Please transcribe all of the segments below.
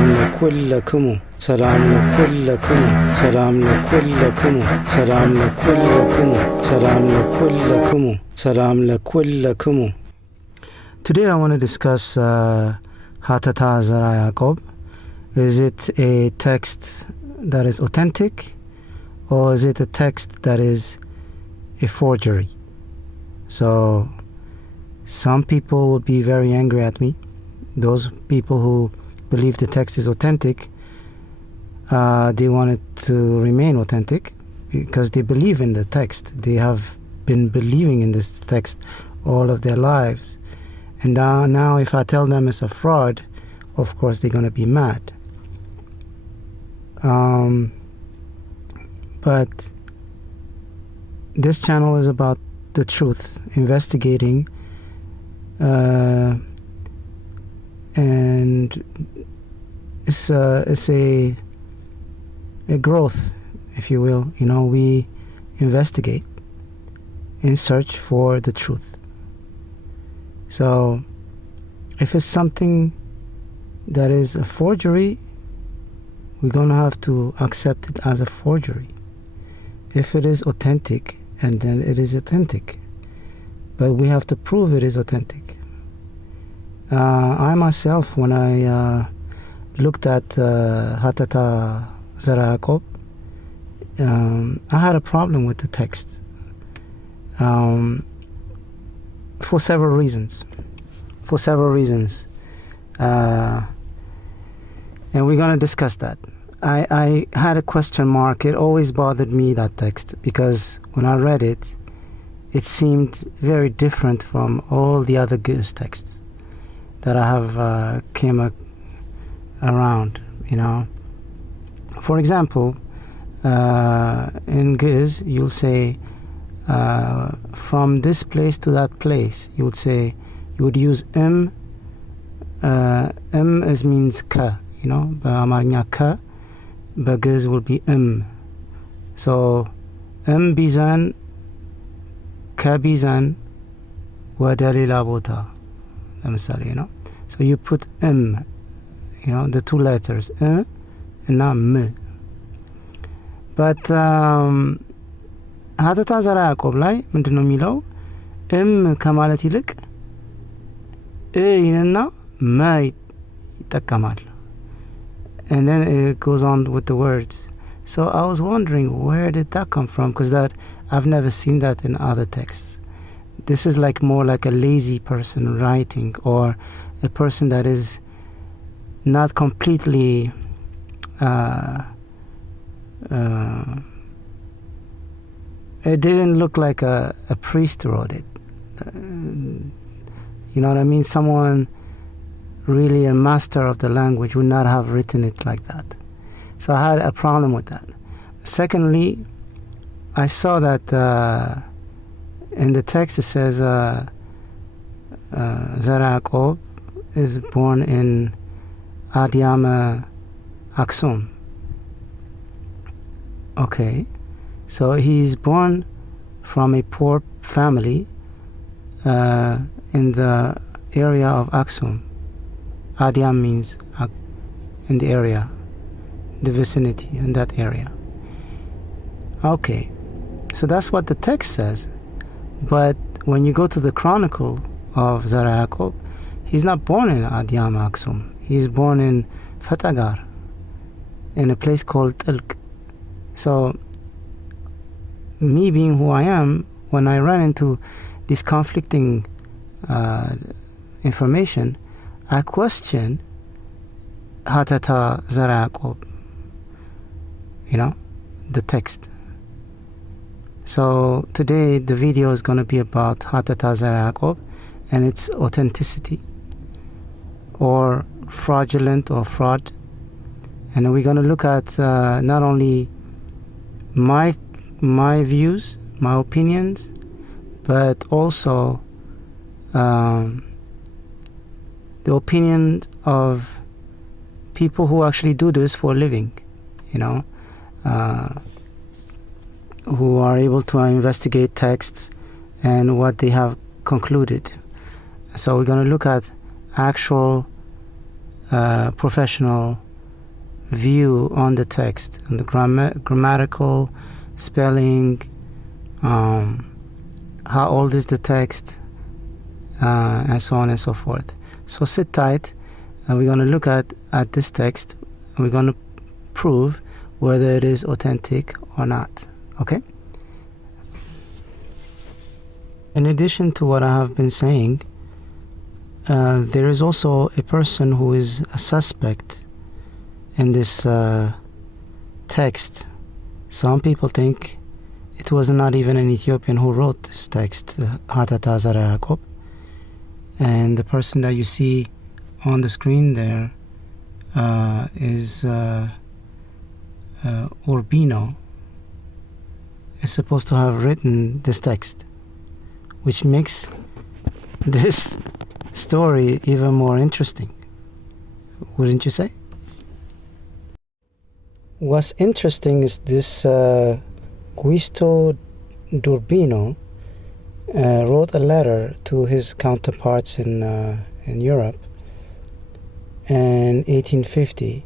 ሰላም ለኩልክሙ ሰላም ለኩልክሙ ሰላም ለኩልክሙ ሰላም ለኩልክሙ ሰላም ለኩልክሙ ሰላም ለኩልክሙ። Today I want to discuss Hatata Zara Yacob. Is it a text that is authentic, or is it a text that is a forgery? So some people will be very angry at me. Those people who believe the text is authentic, they want it to remain authentic because they believe in the text. They have been believing in this text all of their lives. And now if I tell them it's a fraud, of course they're going to be mad. But this channel is about the truth, investigating, and it's a growth, if you will. You know, we investigate in search for the truth. So if it's something that is a forgery, we're going to have to accept it as a forgery. If it is authentic, and then it is authentic, but we have to prove it is authentic. I myself, when I looked at Hatata Zara Yacob, I had a problem with the text for several reasons. And we're going to discuss that. I had a question mark. It always bothered me, that text, because when I read it, it seemed very different from all the other Ge'ez texts that I have came around, you know. For example, in Ge'ez, you'll say, from this place to that place, you would use is means ka, you know, በአማርኛ ka, በግዕዝ will be so ቢዘን ከቢዘን ወደ ሌላ ቦታ, ለምሳሌ, you know. So you put you know, the two letters እና m. But ሀተታ ዘራ ያዕቆብ ላይ ምንድነው የሚለው? ከማለት ይልቅ ይንና መ ይጠቀማል. And then it goes on with the words. So I was wondering, where did that come from? Because that I've never seen that in other texts. This is like more like a lazy person writing, or a person that is not completely it didn't look like a priest wrote it. You know what I mean? Someone really a master of the language would not have written it like that. So I had a problem with that. Secondly, I saw that in the text it says Zara Yacob is born in Adiyama, Aksum. Okay, so he's born from a poor family in the area of Aksum. Adyam means in the area, the vicinity, in that area. Okay, so that's what the text says. But when you go to the chronicle of Zara Yacob, he's not born in Adyam Aksum. He's born in Fatagar, in a place called Tilk. So me being who I am, when I ran into this conflicting information, I question Hatata Zara Yacob, you know, the text. So today the video is going to be about Hatata Zara Yacob and its authenticity, or fraudulent or fraud. And we're going to look at not only my views, my opinions, but also the opinion of people who actually do this for a living, you know, who are able to investigate texts and what they have concluded. So we're going to look at actual professional view on the text, on the grammatical, spelling, how old is the text, and so on and so forth. So sit tight, and we're going to look at this text, and we're going to prove whether it is authentic or not. Okay? In addition to what I have been saying, there is also a person who is a suspect in this text. Some people think it was not even an Ethiopian who wrote this text, Hatata Zara Yacob. And the person that you see on the screen there is Urbino, is supposed to have written this text, which makes this story even more interesting, wouldn't you say? What's interesting is this Guisto d'Urbino wrote a letter to his counterparts in Europe in 1850.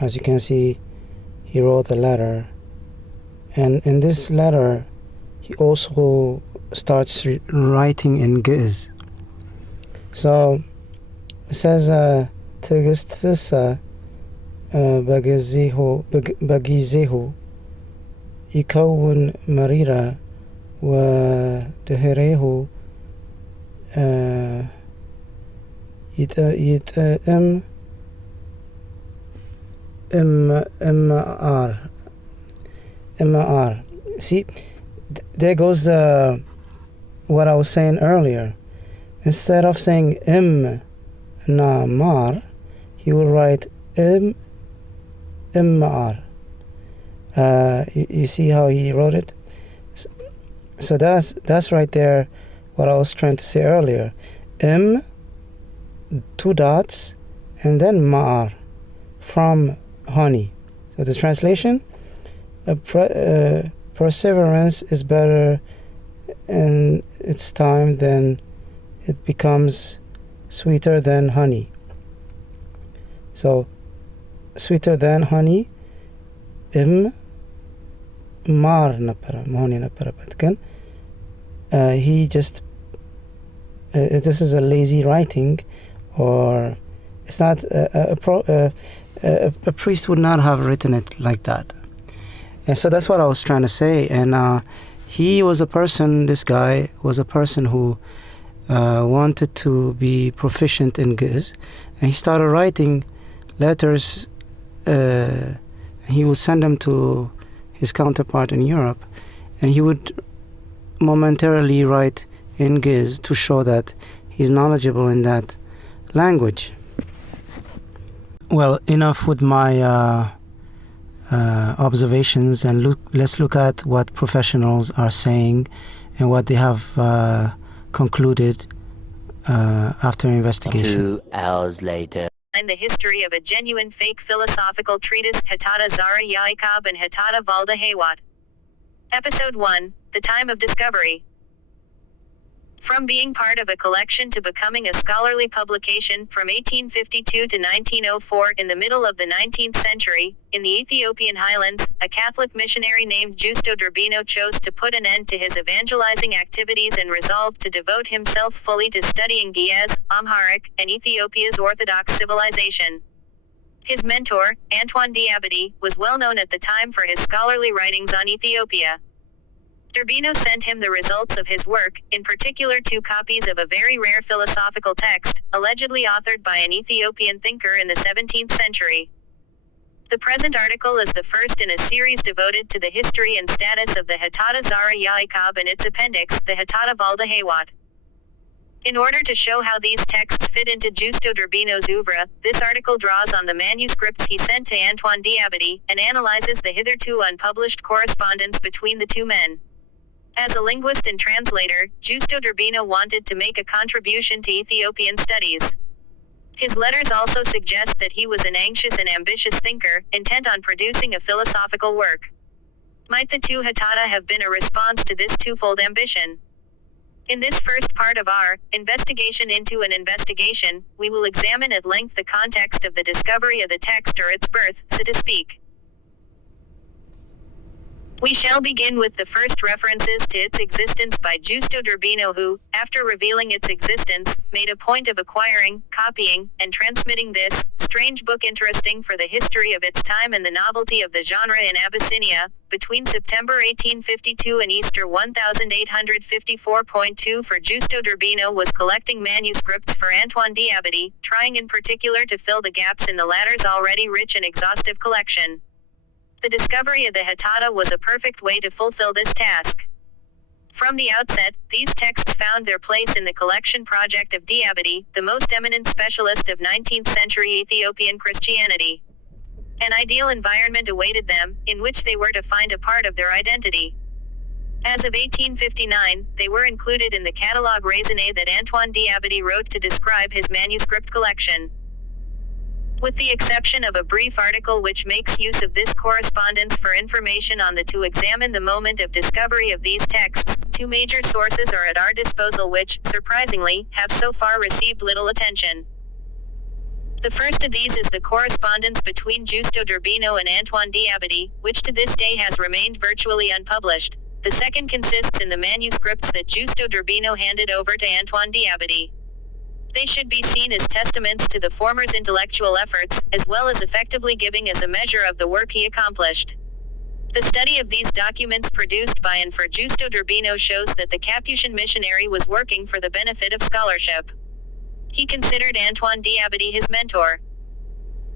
As you can see, he wrote a letter, and in this letter he also starts writing in Ge'ez. So it says ትዕግስትሰ በጊዜሁ ይከውን መሪራ ወድህሬሁ ይጥዕም እምዓር. See, there goes what I was saying earlier. Instead of saying na mar, he will write mar. You see how he wrote it? So that's right there what I was trying to say earlier. 2 dots, and then mar, from honey. So the translation, perseverance is better in its time than it becomes sweeter than honey. So sweeter than honey, ማር ነበረ መሆን የነበረበት, ግን he just this is a lazy writing, or it's not a priest would not have written it like that. And so that's what I was trying to say. And he was a person, this guy was a person who wanted to be proficient in Ge'ez, and he started writing letters. He would send them to his counterpart in Europe, and he would momentarily write in Ge'ez to show that he's knowledgeable in that language. Well, enough with my observations, and let's look at what professionals are saying and what they have concluded after investigation. 2 hours later. The history of a genuine fake philosophical treatise, Hatata Zara Yacob and Hatata Valda Haywat. Episode 1, The Time of Discovery. From being part of a collection to becoming a scholarly publication, from 1852 to 1904, in the middle of the 19th century, in the Ethiopian highlands, a Catholic missionary named Justo d'Urbino chose to put an end to his evangelizing activities and resolved to devote himself fully to studying Ge'ez, Amharic, and Ethiopia's Orthodox civilization. His mentor, Antoine Diabate, was well known at the time for his scholarly writings on Ethiopia. D'Urbino sent him the results of his work, in particular 2 copies of a very rare philosophical text, allegedly authored by an Ethiopian thinker in the 17th century. The present article is the first in a series devoted to the history and status of the Hatata Zara Yacob and its appendix, the Hatata Valda Haywat. In order to show how these texts fit into Justo d'Urbino's oeuvre, this article draws on the manuscripts he sent to Antoine Diabate, and analyzes the hitherto unpublished correspondence between the 2 men. As a linguist and translator, Justo d'Urbino wanted to make a contribution to Ethiopian studies. His letters also suggest that he was an anxious and ambitious thinker, intent on producing a philosophical work. Might the 2 Hatata have been a response to this twofold ambition? In this first part of our investigation into an investigation, we will examine at length the context of the discovery of the text or its birth, so to speak. We shall begin with the first references to its existence by Giusto d'Urbino who, after revealing its existence, made a point of acquiring, copying, and transmitting this strange book interesting for the history of its time and the novelty of the genre in Abyssinia, between September 1852 and Easter 1854.2 for Giusto d'Urbino was collecting manuscripts for Antoine d'Abadie, trying in particular to fill the gaps in the latter's already rich and exhaustive collection. The discovery of the Hatatta was a perfect way to fulfill this task. From the outset, these texts found their place in the collection project of d'Abadie, the most eminent specialist of 19th century Ethiopian Christianity. An ideal environment awaited them, in which they were to find a part of their identity. As of 1859, they were included in the catalogue raisonné that Antoine d'Abadie wrote to describe his manuscript collection. With the exception of a brief article which makes use of this correspondence for information on to examine the moment of discovery of these texts, two major sources are at our disposal which, surprisingly, have so far received little attention. The first of these is the correspondence between Giusto d'Urbino and Antoine d'Abadie, which to this day has remained virtually unpublished. The second consists in the manuscripts that Giusto d'Urbino handed over to Antoine d'Abadie. They should be seen as testaments to the former's intellectual efforts, as well as effectively giving as a measure of the work he accomplished. The study of these documents produced by and for Giusto d'Urbino shows that the Capuchin missionary was working for the benefit of scholarship. He considered Antoine d'Abadie his mentor.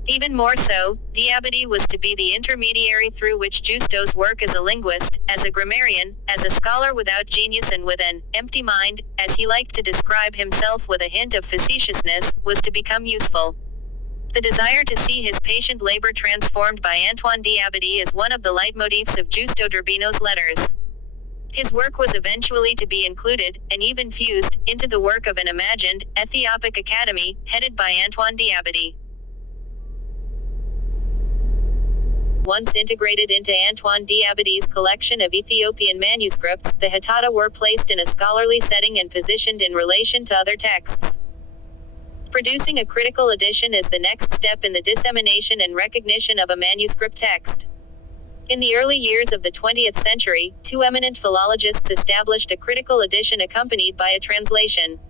Even more so, d'Abadie was to be the intermediary through which Giusto's work as a linguist, as a grammarian, as a scholar without genius and with an empty mind, as he liked to describe himself with a hint of facetiousness, was to become useful. The desire to see his patient labor transformed by Antoine d'Abadie is one of the leitmotifs of Giusto d'Urbino's letters. His work was eventually to be included, and even fused, into the work of an imagined, Ethiopic academy, headed by Antoine d'Abadie. Once integrated into Antoine d'Abadie's collection of Ethiopian manuscripts, the Hatatta were placed in a scholarly setting and positioned in relation to other texts. Producing a critical edition is the next step in the dissemination and recognition of a manuscript text. In the early years of the 20th century, two eminent philologists established a critical edition accompanied by a translation.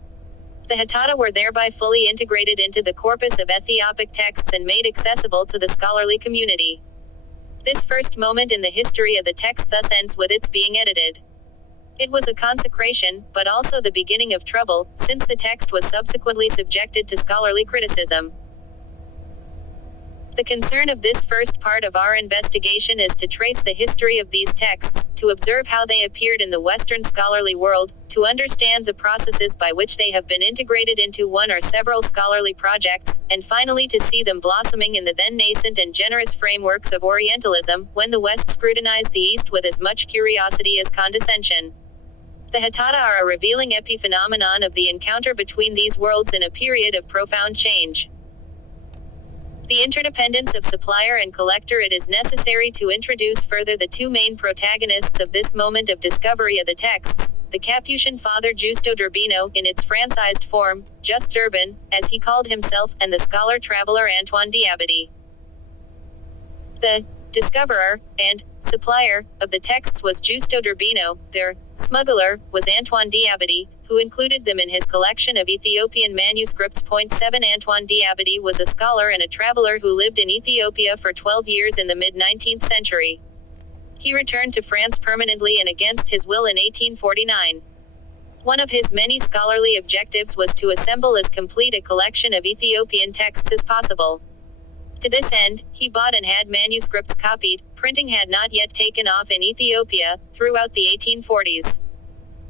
The Hatatta were thereby fully integrated into the corpus of Ethiopic texts and made accessible to the scholarly community. This first moment in the history of the text thus ends with its being edited. It was a consecration, but also the beginning of trouble, since the text was subsequently subjected to scholarly criticism. The concern of this first part of our investigation is to trace the history of these texts, to observe how they appeared in the Western scholarly world, to understand the processes by which they have been integrated into one or several scholarly projects, and finally to see them blossoming in the then nascent and generous frameworks of Orientalism, when the West scrutinized the East with as much curiosity as condescension. The Hatatta are a revealing epiphenomenon of the encounter between these worlds in a period of profound change. The interdependence of supplier and collector. It is necessary to introduce further the two main protagonists of this moment of discovery of the texts, the Capuchin father Giusto d'Urbino, in its Francised form, Just d'Urban, as he called himself, and the scholar-traveler Antoine d'Abadie. The discoverer and supplier of the texts was Giusto d'Urbino. Their smuggler was Antoine d'Abadie, who included them in his collection of Ethiopian manuscripts. 7 Antoine d'Abadie was a scholar and a traveler who lived in Ethiopia for 12 years in the mid-19th century. He returned to France permanently and against his will in 1849. One of his many scholarly objectives was to assemble as complete a collection of Ethiopian texts as possible. To this end, he bought and had manuscripts copied. Printing had not yet taken off in Ethiopia, throughout the 1840s.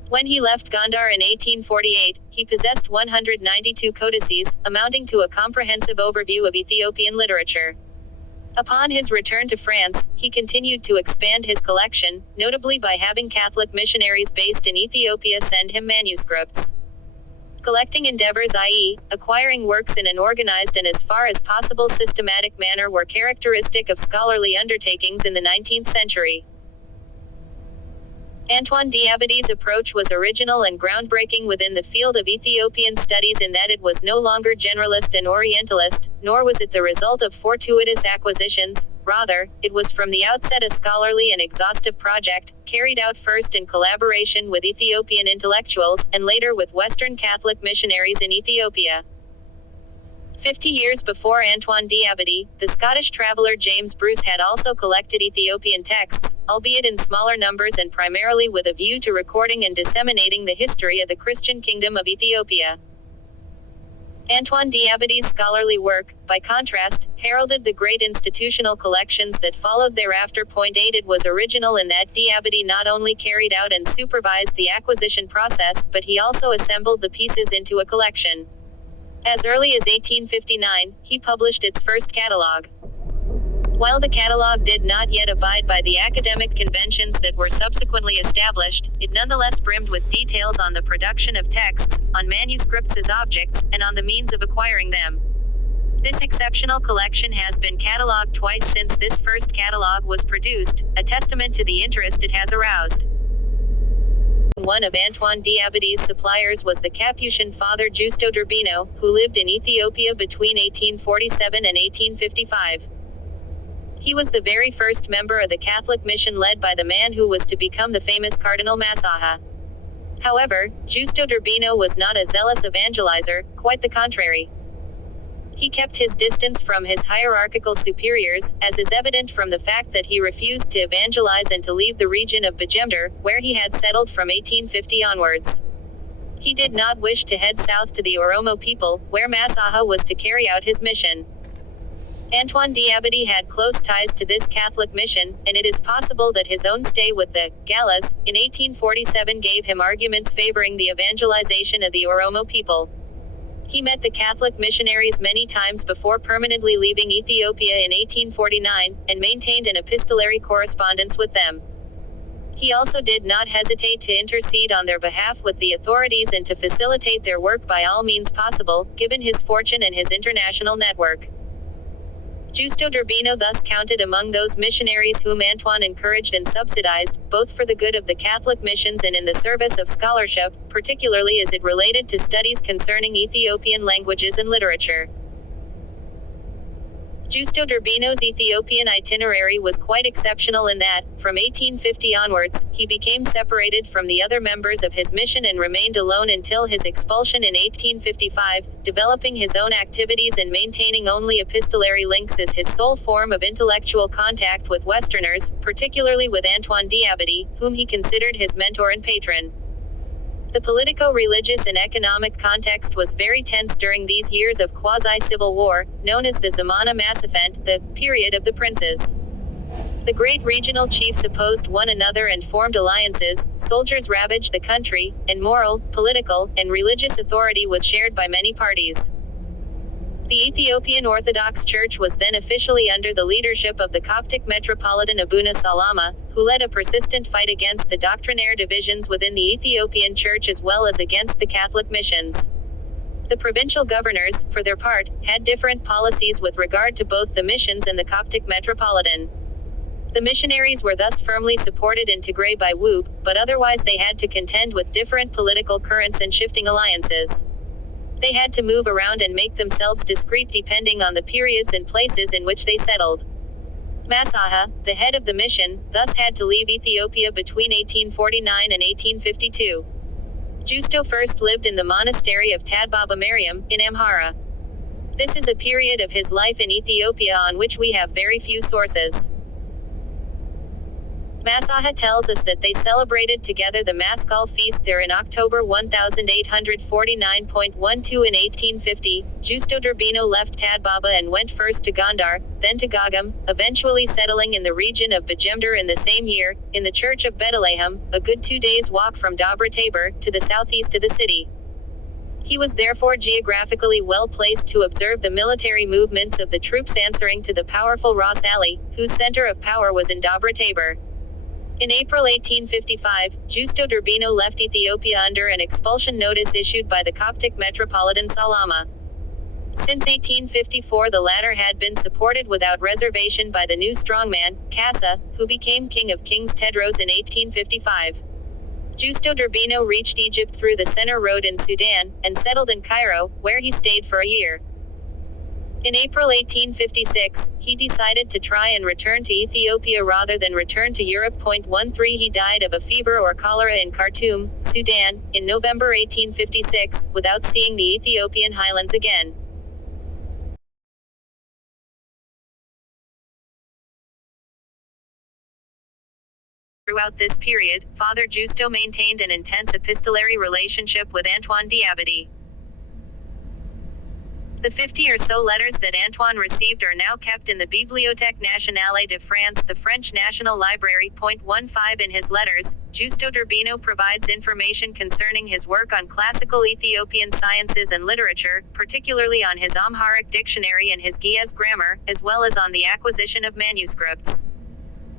When he left Gondar in 1848, he possessed 192 codices, amounting to a comprehensive overview of Ethiopian literature. Upon his return to France, he continued to expand his collection, notably by having Catholic missionaries based in Ethiopia send him manuscripts. Collecting endeavors, i.e., acquiring works in an organized and as far as possible systematic manner, were characteristic of scholarly undertakings in the 19th century. Antoine Diabate's approach was original and groundbreaking within the field of Ethiopian studies in that it was no longer generalist and orientalist, nor was it the result of fortuitous acquisitions. Rather, it was from the outset a scholarly and exhaustive project, carried out first in collaboration with Ethiopian intellectuals, and later with Western Catholic missionaries in Ethiopia. 50 years before Antoine Diabate, the Scottish traveller James Bruce had also collected Ethiopian texts, albeit in smaller numbers and primarily with a view to recording and disseminating the history of the Christian kingdom of Ethiopia. Antoine Diabate's scholarly work, by contrast, heralded the great institutional collections that followed thereafter. 8 It was original in that Diabate not only carried out and supervised the acquisition process, but he also assembled the pieces into a collection. As early as 1859, he published its first catalogue. While the catalogue did not yet abide by the academic conventions that were subsequently established, it nonetheless brimmed with details on the production of texts, on manuscripts as objects, and on the means of acquiring them. This exceptional collection has been catalogued twice since this first catalogue was produced, a testament to the interest it has aroused. One of Antoine Diabate's suppliers was the Capuchin Father Giusto d'Urbino, who lived in Ethiopia between 1847 and 1855. He was the very first member of the Catholic mission led by the man who was to become the famous Cardinal Massaha. However, Giusto d'Urbino was not a zealous evangelizer, quite the contrary. He kept his distance from his hierarchical superiors, as is evident from the fact that he refused to evangelize and to leave the region of Bajemdar, where he had settled from 1850 onwards. He did not wish to head south to the Oromo people, where Massaha was to carry out his mission. Antoine Diabate had close ties to this Catholic mission, and it is possible that his own stay with the Galas in 1847 gave him arguments favoring the evangelization of the Oromo people. He met the Catholic missionaries many times before permanently leaving Ethiopia in 1849, and maintained an epistolary correspondence with them. He also did not hesitate to intercede on their behalf with the authorities and to facilitate their work by all means possible, given his fortune and his international network. Giusto d'Urbino thus counted among those missionaries whom Antoine encouraged and subsidized, both for the good of the Catholic missions and in the service of scholarship, particularly as it related to studies concerning Ethiopian languages and literature. Giusto d'Urbino's Ethiopian itinerary was quite exceptional in that, from 1850 onwards, he became separated from the other members of his mission and remained alone until his expulsion in 1855, developing his own activities and maintaining only epistolary links as his sole form of intellectual contact with Westerners, particularly with Antoine Diabate, whom he considered his mentor and patron. The politico-religious and economic context was very tense during these years of quasi-civil war, known as the Zamana Massafent, the period of the princes. The great regional chiefs opposed one another and formed alliances, soldiers ravaged the country, and moral, political, and religious authority was shared by many parties. The Ethiopian Orthodox Church was then officially under the leadership of the Coptic Metropolitan Abuna Salama, who led a persistent fight against the doctrinaire divisions within the Ethiopian Church as well as against the Catholic missions. The provincial governors, for their part, had different policies with regard to both the missions and the Coptic Metropolitan. The missionaries were thus firmly supported in Tigray by Woob, but otherwise they had to contend with different political currents and shifting alliances. They had to move around and make themselves discreet depending on the periods and places in which they settled. Massaha, the head of the mission, thus had to leave Ethiopia between 1849 and 1852. Giusto first lived in the monastery of Tadbaba Mariam, in Amhara. This is a period of his life in Ethiopia on which we have very few sources. Massaha tells us that they celebrated together the Maskal feast there in October 1849.12 in 1850. Giusto d'Urbino left Tadbaba and went first to Gondar, then to Gagam, eventually settling in the region of Bajemdar in the same year, in the church of Bethlehem, a good 2 days' walk from Dabra Tabor, to the southeast of the city. He was therefore geographically well placed to observe the military movements of the troops answering to the powerful Ras Ali, whose center of power was in Dabra Tabor. In April 1855, Giusto d'Urbino left Ethiopia under an expulsion notice issued by the Coptic Metropolitan Salama. Since 1854 the latter had been supported without reservation by the new strongman, Kassa, who became King of Kings Tedros in 1855. Justo Durbino reached Egypt through the Sennar Road in Sudan, and settled in Cairo, where he stayed for a year. In April 1856, he decided to try and return to Ethiopia rather than return to Europe. 13 He died of a fever or cholera in Khartoum, Sudan, in November 1856, without seeing the Ethiopian highlands again. Throughout this period, Father Justo maintained an intense epistolary relationship with Antoine Diabate. The 50 or so letters that Antoine received are now kept in the Bibliothèque Nationale de France, the French National Library. 15 In his letters, Justo Durbino provides information concerning his work on classical Ethiopian sciences and literature, particularly on his Amharic dictionary and his Ge'ez grammar, as well as on the acquisition of manuscripts.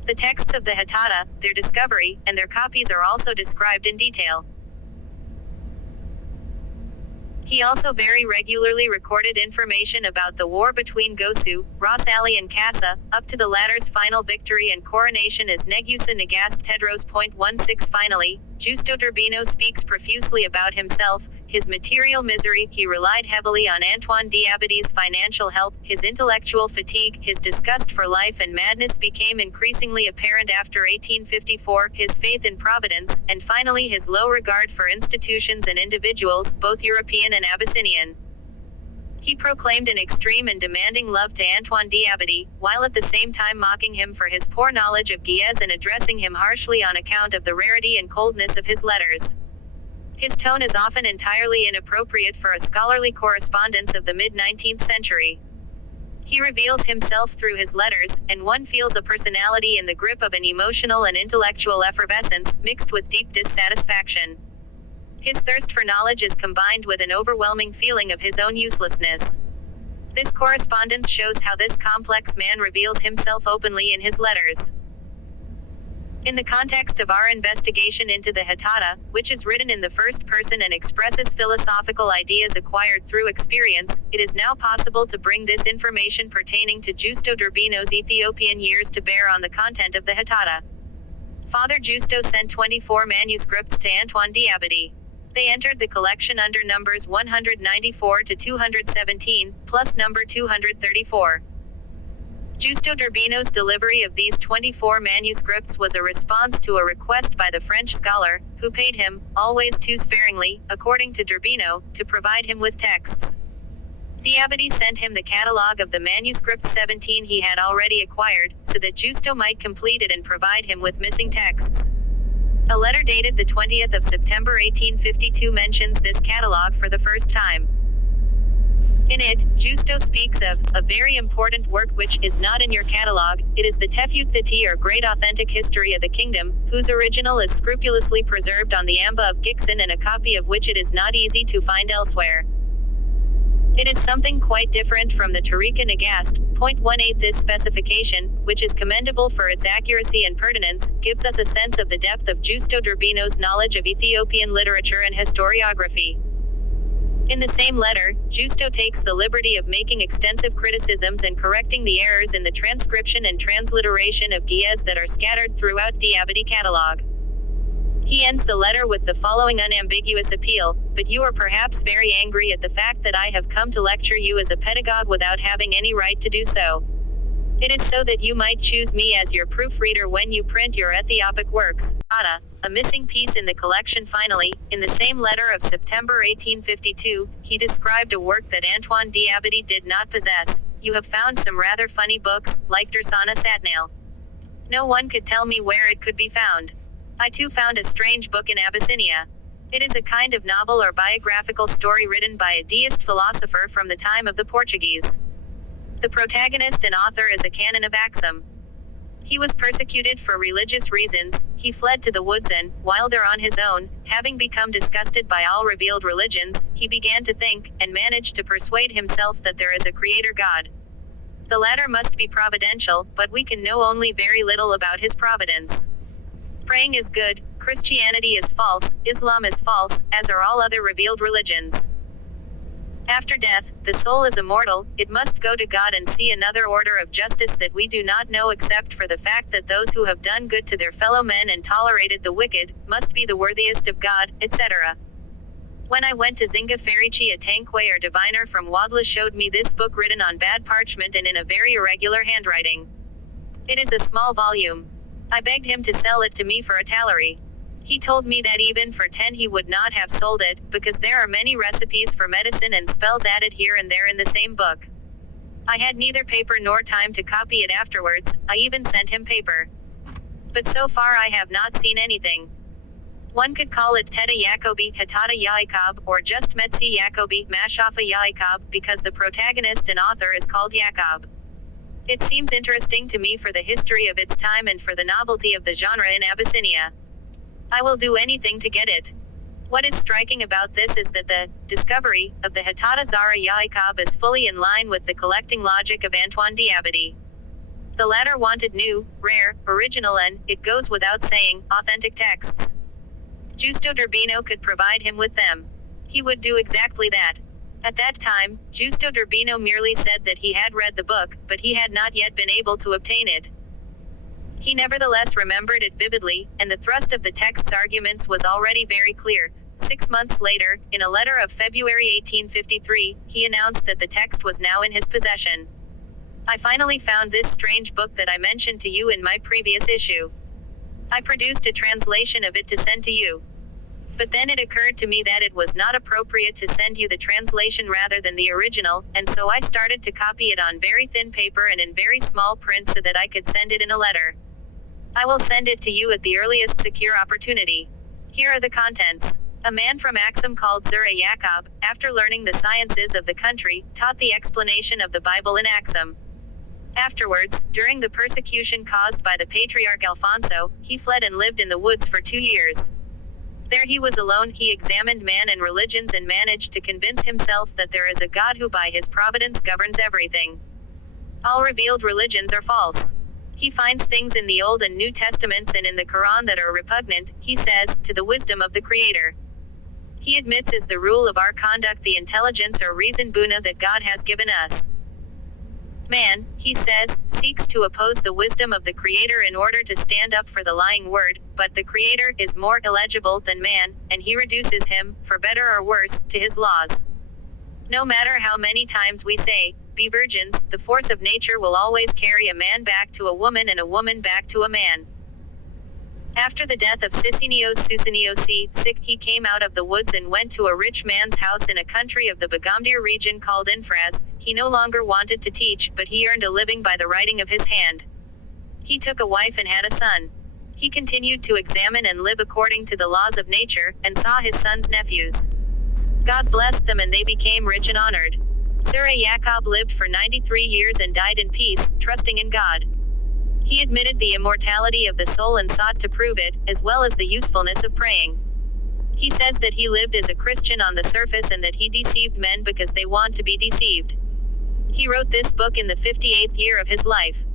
The texts of the Hatatta, their discovery, and their copies are also described in detail. He also very regularly recorded information about the war between Gosu, Ras Ali and Kassa, up to the latter's final victory and coronation as Negusa Nagast Tedros. 16 Finally, Justo Durbino speaks profusely about himself, his material misery. He relied heavily on Antoine Diabate's financial help. His intellectual fatigue, his disgust for life and madness became increasingly apparent after 1854, his faith in Providence, and finally his low regard for institutions and individuals, both European and Abyssinian. He proclaimed an extreme and demanding love to Antoine Diabate, while at the same time mocking him for his poor knowledge of Ge'ez and addressing him harshly on account of the rarity and coldness of his letters. His tone is often entirely inappropriate for a scholarly correspondence of the mid-19th century. He reveals himself through his letters, and one feels a personality in the grip of an emotional and intellectual effervescence, mixed with deep dissatisfaction. His thirst for knowledge is combined with an overwhelming feeling of his own uselessness. This correspondence shows how this complex man reveals himself openly in his letters. In the context of our investigation into the Hatatta, which is written in the first person and expresses philosophical ideas acquired through experience, it is now possible to bring this information pertaining to Justo Durbino's Ethiopian years to bear on the content of the Hatatta. Father Justo sent 24 manuscripts to Antoine Diabate. They entered the collection under numbers 194 to 217, plus number 234. Justo Durbino's delivery of these 24 manuscripts was a response to a request by the French scholar, who paid him, always too sparingly, according to Durbino, to provide him with texts. Diabate sent him the catalogue of the manuscripts 17 he had already acquired, so that Justo might complete it and provide him with missing texts. A letter dated the 20th of September 1852 mentions this catalogue for the first time. In it, Justo speaks of a very important work which is not in your catalogue. It is the Tefutthati or Great Authentic History of the Kingdom, whose original is scrupulously preserved on the Amba of Gixon and a copy of which it is not easy to find elsewhere. It is something quite different from the Tariqa Nagast. 18 This specification, which is commendable for its accuracy and pertinence, gives us a sense of the depth of Justo Durbino's knowledge of Ethiopian literature and historiography. In the same letter, Justo takes the liberty of making extensive criticisms and correcting the errors in the transcription and transliteration of Ge'ez that are scattered throughout Diabate catalogue. He ends the letter with the following unambiguous appeal: "But you are perhaps very angry at the fact that I have come to lecture you as a pedagogue without having any right to do so. It is so that you might choose me as your proofreader when you print your Ethiopic works." A missing piece in the collection. Finally, in the same letter of September 1852, he described a work that Antoine Diabate did not possess. "You have found some rather funny books, like Dursana Satnail. No one could tell me where it could be found. I too found a strange book in Abyssinia. It is a kind of novel or biographical story written by a deist philosopher from the time of the Portuguese. The protagonist and author is a canon of Aksum. He was persecuted for religious reasons. He fled to the woods and, while there on his own, having become disgusted by all revealed religions, he began to think, and managed to persuade himself that there is a creator God. The latter must be providential, but we can know only very little about his providence. Praying is good, Christianity is false, Islam is false, as are all other revealed religions. After death, the soul is immortal, it must go to God and see another order of justice that we do not know except for the fact that those who have done good to their fellow men and tolerated the wicked, must be the worthiest of God, etc. When I went to Zinga Ferici, a tankway or diviner from Wadla showed me this book written on bad parchment and in a very irregular handwriting. It is a small volume. I begged him to sell it to me for a talary. He told me that even for 10 he would not have sold it, because there are many recipes for medicine and spells added here and there in the same book. I had neither paper nor time to copy it afterwards, I even sent him paper. But so far I have not seen anything. One could call it Teta Yacobi, Hatata Yacob, or just Metsi Yacobi, Mashafa Yacob, because the protagonist and author is called Yacob. It seems interesting to me for the history of its time and for the novelty of the genre in Abyssinia. I will do anything to get it. What is striking about this is that the discovery of the Hatata Zara Yacob is fully in line with the collecting logic of Antoine Diabadi. The latter wanted new, rare, original and, it goes without saying, authentic texts. Giusto d'Urbino could provide him with them. He would do exactly that. At that time, Giusto d'Urbino merely said that he had read the book, but he had not yet been able to obtain it. He nevertheless remembered it vividly, and the thrust of the text's arguments was already very clear. 6 months later, in a letter of February 1853, he announced that the text was now in his possession. I finally found this strange book that I mentioned to you in my previous issue. I produced a translation of it to send to you. But then it occurred to me that it was not appropriate to send you the translation rather than the original, and so I started to copy it on very thin paper and in very small print so that I could send it in a letter. I will send it to you at the earliest secure opportunity. Here are the contents. A man from Aksum called Zara Yacob, after learning the sciences of the country, taught the explanation of the Bible in Aksum. Afterwards, during the persecution caused by the Patriarch Alfonso, he fled and lived in the woods for 2 years. There he was alone, he examined man and religions and managed to convince himself that there is a God who by his providence governs everything. All revealed religions are false. He finds things in the Old and New Testaments and in the Quran that are repugnant, he says, to the wisdom of the Creator. He admits as the rule of our conduct the intelligence or reason buna that God has given us. Man, he says, seeks to oppose the wisdom of the Creator in order to stand up for the lying word, but the Creator is more illegible than man, and he reduces him, for better or worse, to his laws. No matter how many times we say, be virgins, the force of nature will always carry a man back to a woman and a woman back to a man. After the death of Sicinios Susiniosi, he came out of the woods and went to a rich man's house in a country of the Bagamdir region called Infraz. He no longer wanted to teach, but he earned a living by the writing of his hand. He took a wife and had a son. He continued to examine and live according to the laws of nature, and saw his son's nephews. God blessed them and they became rich and honored. Zara Yacob lived for 93 years and died in peace, trusting in God. He admitted the immortality of the soul and sought to prove it, as well as the usefulness of praying. He says that he lived as a Christian on the surface and that he deceived men because they want to be deceived. He wrote this book in the 58th year of his life.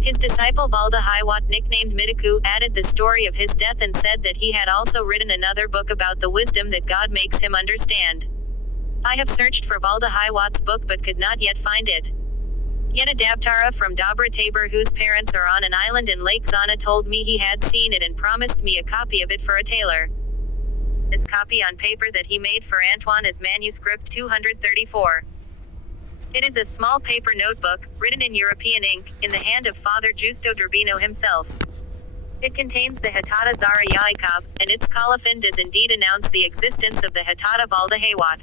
His disciple Valda Hiwat, nicknamed Midaku, added the story of his death and said that he had also written another book about the wisdom that God makes him understand. I have searched for Valda Hiwat's book but could not yet find it. Yet a Dabtara from Dobra Tabor whose parents are on an island in Lake Zana told me he had seen it and promised me a copy of it for a tailor. This copy on paper that he made for Antoine is manuscript 234. It is a small paper notebook, written in European ink, in the hand of Father Giusto d'Urbino himself. It contains the Hatata Zara Yacob, and its colophon does indeed announce the existence of the Hatata Valda Haywat.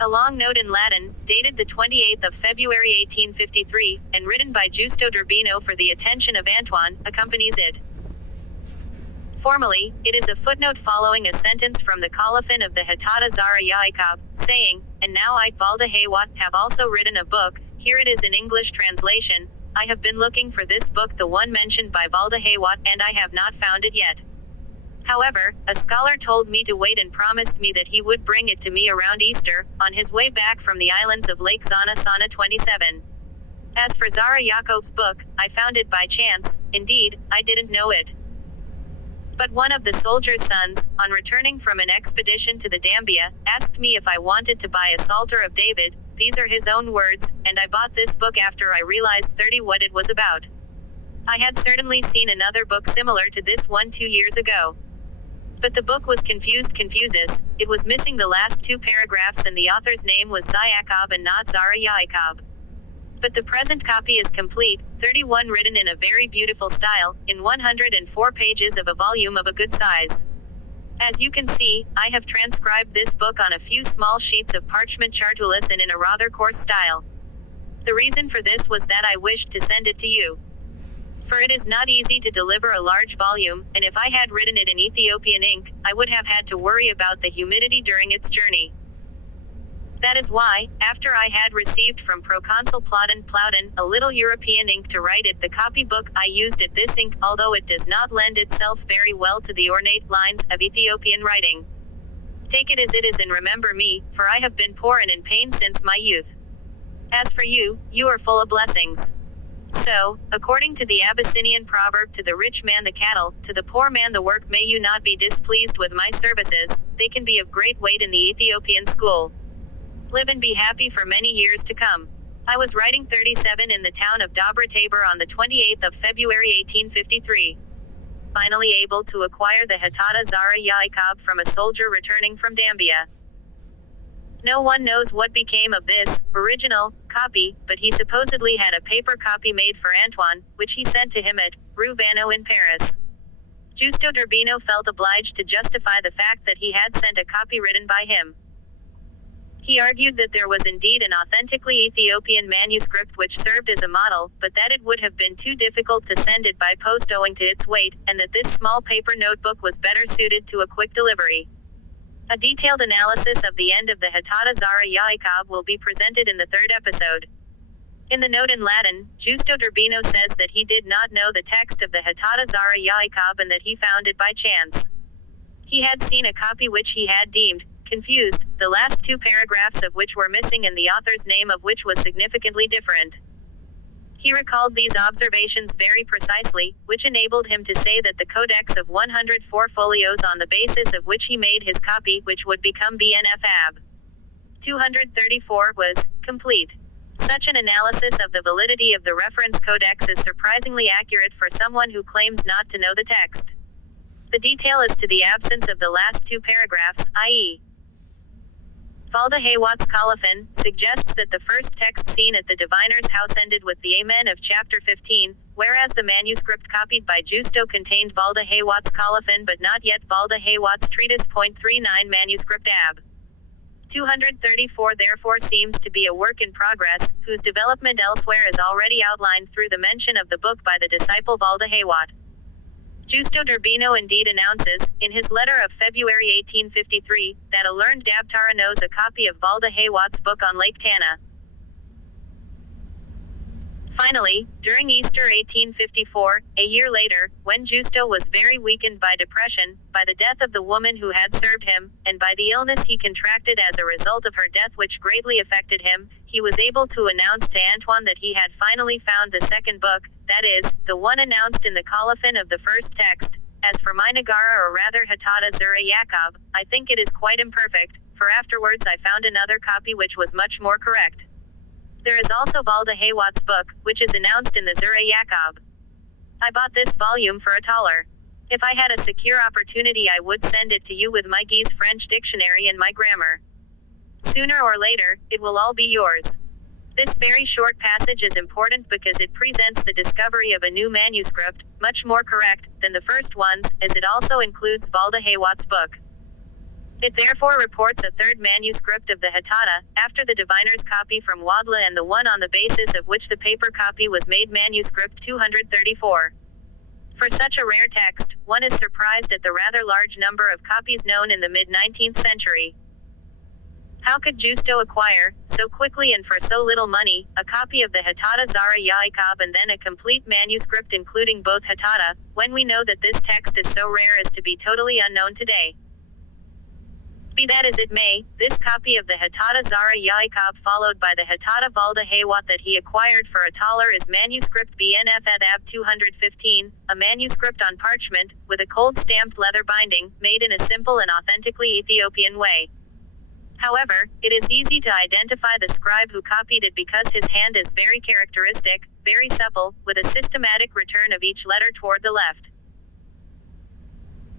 A long note in Latin, dated the 28th of February 1853, and written by Giusto d'Urbino for the attention of Antoine, accompanies it. Formally, it is a footnote following a sentence from the colophon of the Hatata Zara Yacob, saying, and now I, Valda Haywat, have also written a book, here it is in English translation, I have been looking for this book, the one mentioned by Valda Haywat, and I have not found it yet. However, a scholar told me to wait and promised me that he would bring it to me around Easter, on his way back from the islands of Lake Zana Sana 27. As for Zara Yacob's book, I found it by chance, indeed, I didn't know it. But one of the soldier's sons, on returning from an expedition to the Dambia, asked me if I wanted to buy a Psalter of David, these are his own words, and I bought this book after I realized what it was about. I had certainly seen another book similar to this one 2 years ago. But the book was confuses, it was missing the last 2 paragraphs and the author's name was Zara Yacob and not Zara Yacob. But the present copy is complete, 31 written in a very beautiful style, in 104 pages of a volume of a good size. As you can see, I have transcribed this book on a few small sheets of parchment chartulus and in a rather coarse style. The reason for this was that I wished to send it to you. For it is not easy to deliver a large volume, and if I had written it in Ethiopian ink, I would have had to worry about the humidity during its journey. That is why, after I had received from Proconsul Plowden a little European ink to write it the copybook, I used it this ink, although it does not lend itself very well to the ornate lines of Ethiopian writing. Take it as it is and remember me, for I have been poor and in pain since my youth. As for you, you are full of blessings. So, according to the Abyssinian proverb, to the rich man the cattle, to the poor man the work, may you not be displeased with my services, they can be of great weight in the Ethiopian school. Live and be happy for many years to come. I was writing 37 in the town of Dobra Tabor on the 28th of February 1853. Finally able to acquire the Hatada Zara Yacob from a soldier returning from Dambia. No one knows what became of this original copy, but he supposedly had a paper copy made for Antoine, which he sent to him at Rue Vanneau in Paris. Giusto d'Urbino felt obliged to justify the fact that he had sent a copy written by him. He argued that there was indeed an authentically Ethiopian manuscript which served as a model, but that it would have been too difficult to send it by post owing to its weight, and that this small paper notebook was better suited to a quick delivery. A detailed analysis of the end of the Hatada Zara Yacob will be presented in the 3rd episode. In the note in Latin, Giusto d'Urbino says that he did not know the text of the Hatada Zara Yacob and that he found it by chance. He had seen a copy which he had deemed confused, the last 2 paragraphs of which were missing and the author's name of which was significantly different. He recalled these observations very precisely, which enabled him to say that the codex of 104 folios on the basis of which he made his copy, which would become BNF AB 234, was complete. Such an analysis of the validity of the reference codex is surprisingly accurate for someone who claims not to know the text. The detail is to the absence of the last 2 paragraphs, i.e. Valda Haywat's colophon suggests that the first text seen at the diviner's house ended with the Amen of chapter 15, whereas the manuscript copied by Giusto contained Valda Haywat's colophon but not yet Valda Haywat's treatise. 39 manuscript AB 234 therefore seems to be a work in progress, whose development elsewhere is already outlined through the mention of the book by the disciple Valda Haywat. Giusto d'Urbino indeed announces, in his letter of February 1853, that a learned Dabtara knows a copy of Valda Haywat's book on Lake Tana. Finally, during Easter 1854, a year later, when Giusto was very weakened by depression, by the death of the woman who had served him, and by the illness he contracted as a result of her death which greatly affected him, he was able to announce to Antoine that he had finally found the second book, that is, the one announced in the colophon of the first text. As for my Nagara or rather Hatada Zara Yacob, I think it is quite imperfect, for afterwards I found another copy which was much more correct. There is also Valda Haywat's book, which is announced in the Zara Yacob. I bought this volume for $1. If I had a secure opportunity I would send it to you with my Guise French dictionary and my grammar. Sooner or later, it will all be yours. This very short passage is important because it presents the discovery of a new manuscript, much more correct than the first ones, as it also includes Valda Haywat's book. It therefore reports a third manuscript of the Hatada, after the diviner's copy from Wadla and the one on the basis of which the paper copy was made manuscript 234. For such a rare text, one is surprised at the rather large number of copies known in the mid-19th century. How could Giusto acquire, so quickly and for so little money, a copy of the Hatada Zara Yacob and then a complete manuscript including both Hatada, when we know that this text is so rare as to be totally unknown today? Be that as it may, this copy of the Hatatta Zara Yacob followed by the Hatatta Valda Haywat that he acquired for $1 is manuscript BNF ab 215, a manuscript on parchment, with a cold stamped leather binding, made in a simple and authentically Ethiopian way. However, it is easy to identify the scribe who copied it because his hand is very characteristic, very supple, with a systematic return of each letter toward the left.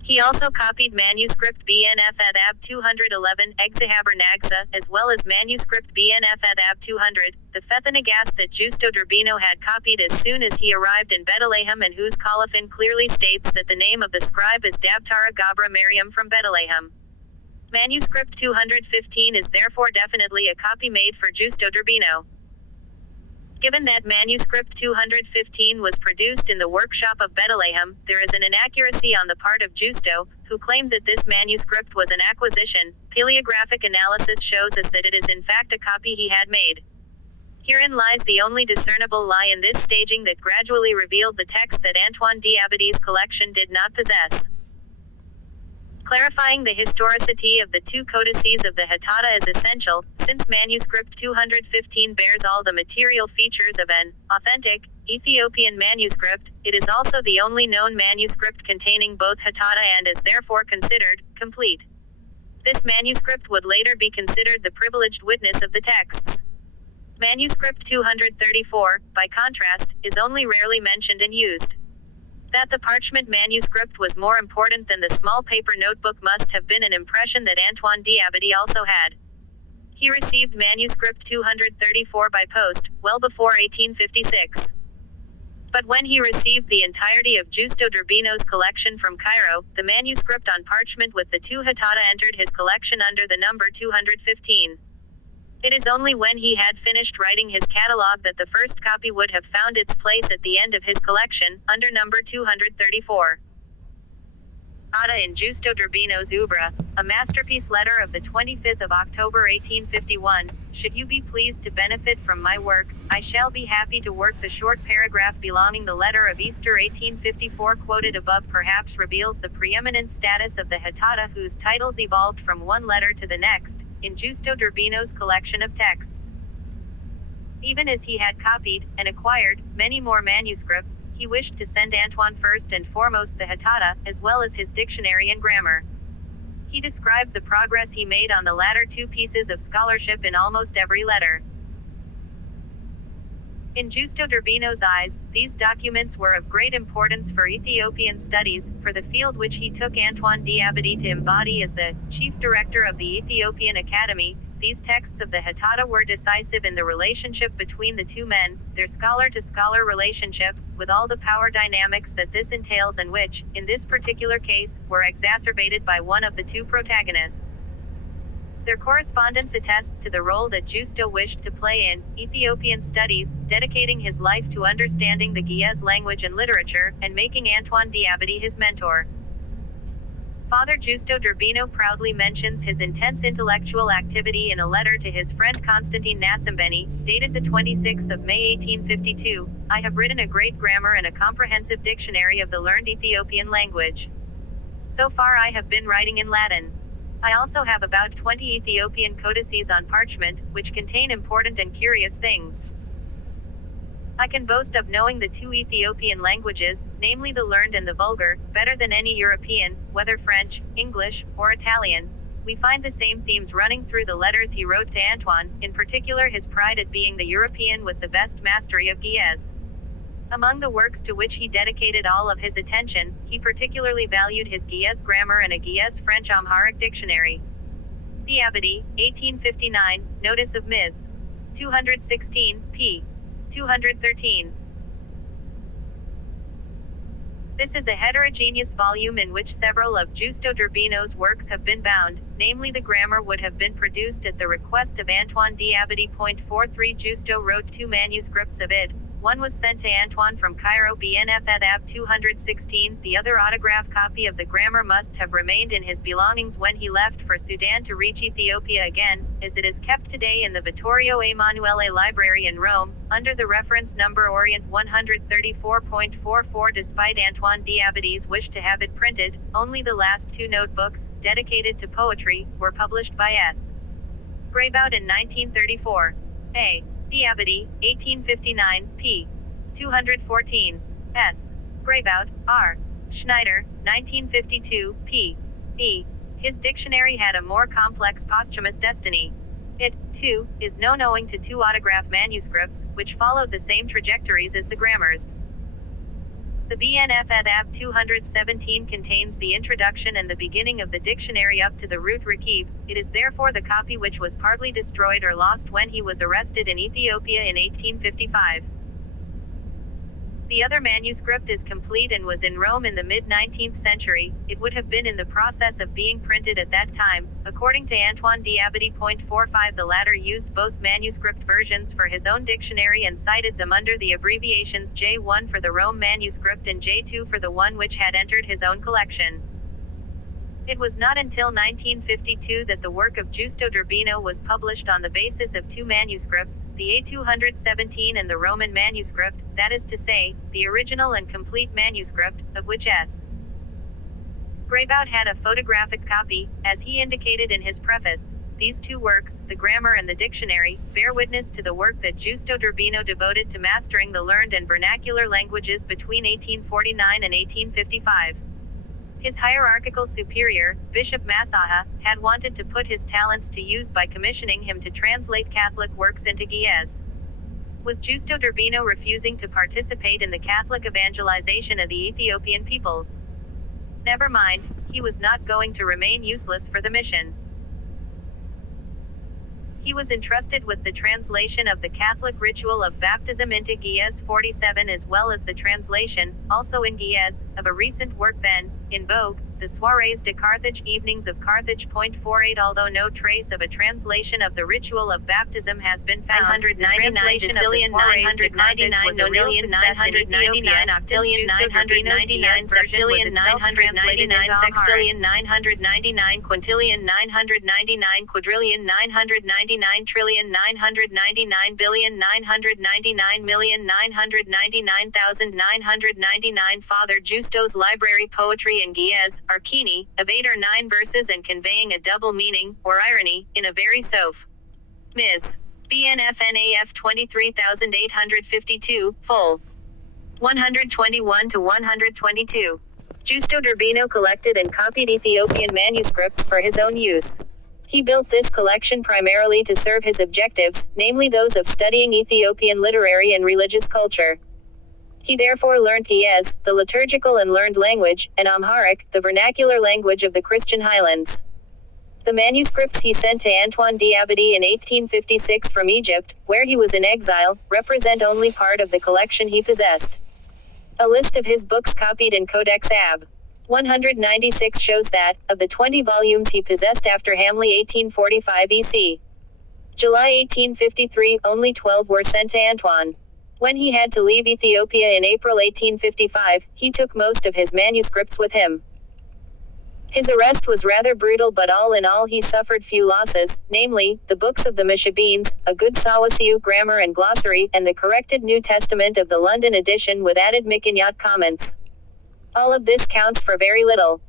He also copied manuscript BNF ab 211, Exahaber Nagsa, as well as manuscript BNF ab 200, the Fethanagast that Justo Durbino had copied as soon as he arrived in Bethlehem and whose colophon clearly states that the name of the scribe is Dabtara Gabra Miriam from Bethlehem. Manuscript 215 is therefore definitely a copy made for Justo Durbino. Given that manuscript 215 was produced in the workshop of Bethlehem, there is an inaccuracy on the part of Justo, who claimed that this manuscript was an acquisition. Paleographic analysis shows us that it is in fact a copy he had made. Herein lies the only discernible lie in this staging that gradually revealed the text that Antoine Diabady's collection did not possess. Clarifying the historicity of the two codices of the Hatatta is essential, since manuscript 215 bears all the material features of an authentic Ethiopian manuscript. It is also the only known manuscript containing both Hatatta and is therefore considered complete. This manuscript would later be considered the privileged witness of the texts. Manuscript 234, by contrast, is only rarely mentioned and used. That the parchment manuscript was more important than the small paper notebook must have been an impression that Antoine Diabady also had. He received manuscript 234 by post, well before 1856. But when he received the entirety of Justo Durbino's collection from Cairo, the manuscript on parchment with the two Hatatta entered his collection under the number 215. It is only when he had finished writing his catalogue that the first copy would have found its place at the end of his collection, under number 234. Hatatta in Justo Durbino's Oeuvre, a masterpiece letter of the 25th of October 1851. Should you be pleased to benefit from my work, I shall be happy to work. The short paragraph belonging the letter of Easter 1854 quoted above perhaps reveals the preeminent status of the Hatatta whose titles evolved from one letter to the next, in Justo Durbino's collection of texts. Even as he had copied, and acquired, many more manuscripts, he wished to send Antoine first and foremost the Hatatta, as well as his dictionary and grammar. He described the progress he made on the latter two pieces of scholarship in almost every letter. In Justo Durbino's eyes, these documents were of great importance for Ethiopian studies, for the field which he took Antoine Diabady to embody as the chief director of the Ethiopian Academy. These texts of the Hatatta were decisive in the relationship between the two men, their scholar-to-scholar relationship, with all the power dynamics that this entails and which, in this particular case, were exacerbated by one of the two protagonists. Their correspondence attests to the role that Justo wished to play in Ethiopian studies, dedicating his life to understanding the Ge'ez language and literature, and making Antoine Diabady his mentor. Father Justo Durbino proudly mentions his intense intellectual activity in a letter to his friend Constantine Nasembeni, dated the 26th of May 1852. I have written a great grammar and a comprehensive dictionary of the learned Ethiopian language. So far I have been writing in Latin. I also have about 20 Ethiopian codices on parchment, which contain important and curious things. I can boast of knowing the two Ethiopian languages, namely the learned and the vulgar, better than any European, whether French, English, or Italian. We find the same themes running through the letters he wrote to Antoine, in particular his pride at being the European with the best mastery of Ge'ez. Among the works to which he dedicated all of his attention, he particularly valued his Ge'ez grammar and a Ge'ez French-Amharic dictionary. Diabady, 1859, Notice of Ms. 216, p. 213. This is a heterogeneous volume in which several of Justo Durbino's works have been bound, namely the grammar would have been produced at the request of Antoine Diabady. 43 Justo wrote two manuscripts of it. One was sent to Antoine from Cairo BNF ab 216, the other autograph copy of the grammar must have remained in his belongings when he left for Sudan to reach Ethiopia again, as it is kept today in the Vittorio Emanuele Library in Rome, under the reference number Orient 134.44. Despite Antoine Diabate's wish to have it printed, only the last two notebooks, dedicated to poetry, were published by S. Graybout in 1934. A. Diabate, 1859, p. 214. S. Graybout, R. Schneider, 1952, p. E. His dictionary had a more complex posthumous destiny. It, too, is known owing to two autograph manuscripts, which followed the same trajectories as the grammars. The BNF Adab 217 contains the introduction and the beginning of the dictionary up to the root Rakib. It is therefore the copy which was partly destroyed or lost when he was arrested in Ethiopia in 1855. The other manuscript is complete and was in Rome in the mid-19th century. It would have been in the process of being printed at that time. According to Antoine Diabate. 45, the latter used both manuscript versions for his own dictionary and cited them under the abbreviations J1 for the Rome manuscript and J2 for the one which had entered his own collection. It was not until 1952 that the work of Giusto d'Urbino was published on the basis of two manuscripts, the A217 and the Roman manuscript, that is to say, the original and complete manuscript, of which S. Graybout had a photographic copy, as he indicated in his preface. These two works, the grammar and the dictionary, bear witness to the work that Giusto d'Urbino devoted to mastering the learned and vernacular languages between 1849 and 1855. His hierarchical superior, Bishop Massaha, had wanted to put his talents to use by commissioning him to translate Catholic works into Ge'ez. Was Giusto d'Urbino refusing to participate in the Catholic evangelization of the Ethiopian peoples? Never mind, he was not going to remain useless for the mission. He was entrusted with the translation of the Catholic ritual of baptism into Ge'ez 47 as well as the translation, also in Ge'ez, of a recent work then in vogue, the Soirées de Carthage, Evenings of Carthage. 48. Although no trace of a translation of the ritual of baptism has been found, the translation of the Soirées de Carthage was a real success in Ethiopia, octillion 999 septillion 999 sextillion 999 quintillion 999 quadrillion 999 trillion 999 billion 999 million 999,999. Father Giusto's library poetry in Ge'ez, Arkini, of 8 or 9 verses and conveying a double meaning, or irony, in a very soph. Ms. BNFNAF 23852, full. 121 to 122. Giusto d'Urbino collected and copied Ethiopian manuscripts for his own use. He built this collection primarily to serve his objectives, namely those of studying Ethiopian literary and religious culture. He therefore learned Ge'ez, the liturgical and learned language, and Amharic, the vernacular language of the Christian highlands. The manuscripts he sent to Antoine Diabate in 1856 from Egypt, where he was in exile, represent only part of the collection he possessed. A list of his books copied in Codex Ab. 196 shows that, of the 20 volumes he possessed after Hamley 1845 EC. July 1853, only 12 were sent to Antoine. When he had to leave Ethiopia in April 1855, he took most of his manuscripts with him. His arrest was rather brutal, but all in all he suffered few losses, namely, the books of the Mishabenes, a good Sawasiu grammar and glossary, and the corrected New Testament of the London edition with added Mikinyat comments. All of this counts for very little.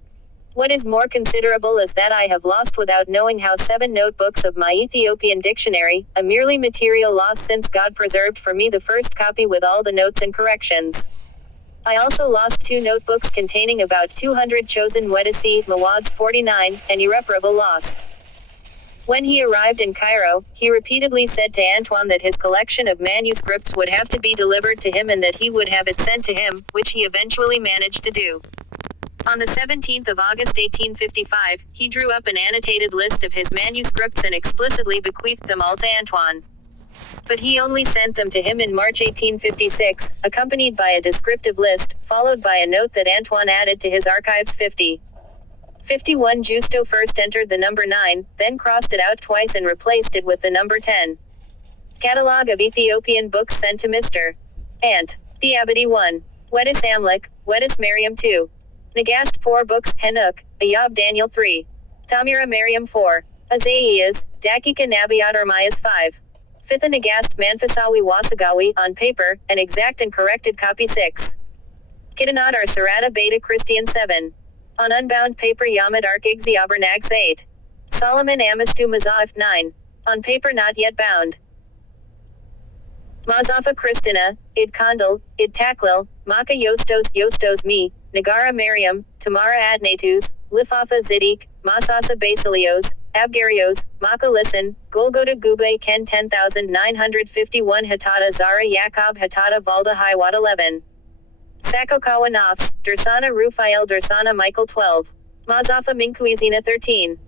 What is more considerable is that I have lost without knowing how 7 notebooks of my Ethiopian dictionary, a merely material loss since God preserved for me the first copy with all the notes and corrections. I also lost 2 notebooks containing about 200 chosen Wedisi, Mawads 49, an irreparable loss. When he arrived in Cairo, he repeatedly said to Antoine that his collection of manuscripts would have to be delivered to him and that he would have it sent to him, which he eventually managed to do. On the 17th of August 1855, he drew up an annotated list of his manuscripts and explicitly bequeathed them all to Antoine. But he only sent them to him in March 1856, accompanied by a descriptive list, followed by a note that Antoine added to his archives 50. 51 Giusto first entered the number 9, then crossed it out twice and replaced it with the number 10. Catalogue of Ethiopian books sent to Mr. Ant. Diabate 1. Wedis Amlik, Wedis Mariam 2. Nagast 4 books, Henuk, Ayab Daniel 3. Tamira Mariam 4. Azaias, Dakika Nabiat Armayas 5. Fifth Nagast Manfasawi Wasagawi, on paper, an exact and corrected copy 6. Kitanat ar Sarata Beta Christian 7. On unbound paper Yamad Arkigzi Abernags 8. Solomon Amistu Mazaf 9. On paper not yet bound. Mazafa Christina, Id Kandal, Id Taklil, Maka Yostos Mi, Nagara Miriam, Tamara Adnatus, Lifafa Zidik, Masasa Basilios, Abgarios, Maka Listen, Golgota Gube Ken 10951 Hatata Zara Yacob Hatata Valda Hiwat 11. Sakokawa Nofs, Dursana Rufael Dursana Michael 12. Mazafa Minkuizina 13.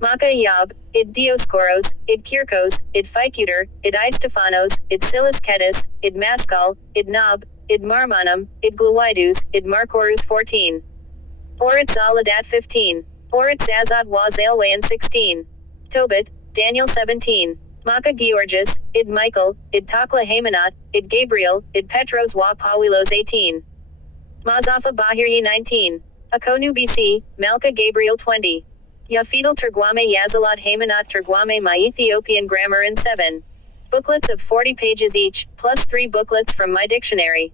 Maka Iyab, Id Dioscoros, Id Kirkos, Id Ficuter, Id Istefanos, Id Silas Ketis, Id Maskal, Id Nob, Id Marmanum, Id Gluidus, Id Markorus 14. Orit Zaladat 15. Orit Zazat Wazalwayan 16. Tobit, Daniel 17. Maka Georgis, Id Michael, Id Takla Hamanat, Id Gabriel, Id Petros wa Pawilos 18. Mazafa Bahiri 19. Akonu BC, Malka Gabriel 20. Yafidal Terguame Yazalat Hamanat Terguame My Ethiopian Grammar in 7. Booklets of 40 pages each, plus 3 booklets from my dictionary.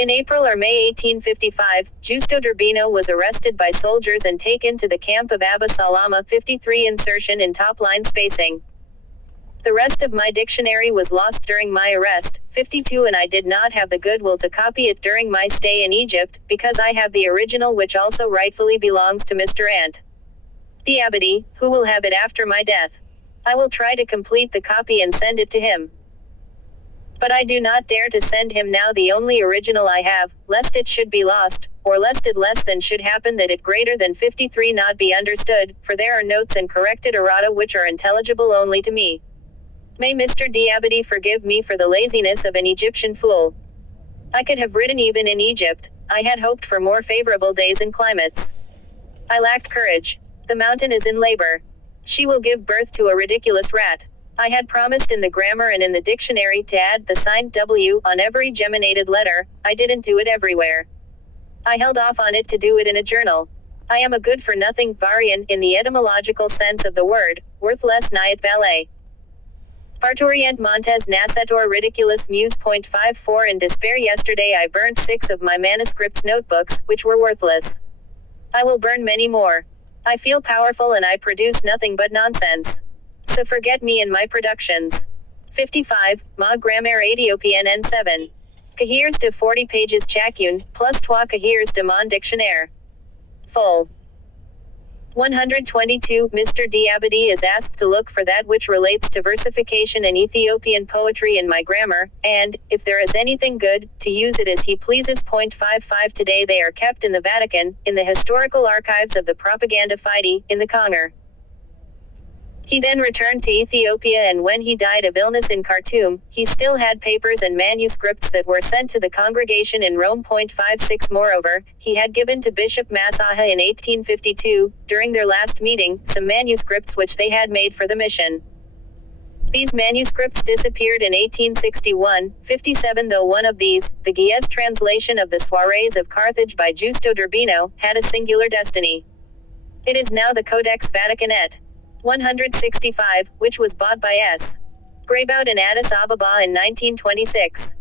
In April or May 1855, Justo Durbino was arrested by soldiers and taken to the camp of Abba Salama 53 insertion in top line spacing. The rest of my dictionary was lost during my arrest, 52, and I did not have the goodwill to copy it during my stay in Egypt, because I have the original which also rightfully belongs to Mr. Ant Diabity, who will have it after my death. I will try to complete the copy and send it to him. But I do not dare to send him now the only original I have, lest it should be lost, or lest it less than should happen that it greater than 53 not be understood, for there are notes and corrected errata which are intelligible only to me. May Mr. Diabity forgive me for the laziness of an Egyptian fool. I could have written even in Egypt. I had hoped for more favorable days and climates. I lacked courage. The mountain is in labor. She will give birth to a ridiculous rat. I had promised in the grammar and in the dictionary to add the signed W on every geminated letter. I didn't do it everywhere. I held off on it to do it in a journal. I am a good-for-nothing varian in the etymological sense of the word, worthless niat valet. Partorient Montes Nascetur Ridiculous Muse. 54 In despair yesterday I burned 6 of my manuscripts notebooks, which were worthless. I will burn many more. I feel powerful and I produce nothing but nonsense. So forget me and my productions. 55, Ma Grammaire Ethiopienne N7. Cahiers de 40 pages chacune, plus 3 cahiers de mon dictionnaire. Full. 122. Mr. Diabity is asked to look for that which relates to versification and Ethiopian poetry in my grammar, and, if there is anything good, to use it as he pleases. 55 Today they are kept in the Vatican, in the historical archives of the Propaganda Fide, in the Conger. He then returned to Ethiopia, and when he died of illness in Khartoum, he still had papers and manuscripts that were sent to the congregation in Rome. 56 Moreover, he had given to Bishop Massaha in 1852, during their last meeting, some manuscripts which they had made for the mission. These manuscripts disappeared in 1861, 57 though one of these, the Guies translation of the Soirees of Carthage by Justo Durbino, had a singular destiny. It is now the Codex Vatican et. 165, which was bought by S. Graybout in Addis Ababa in 1926.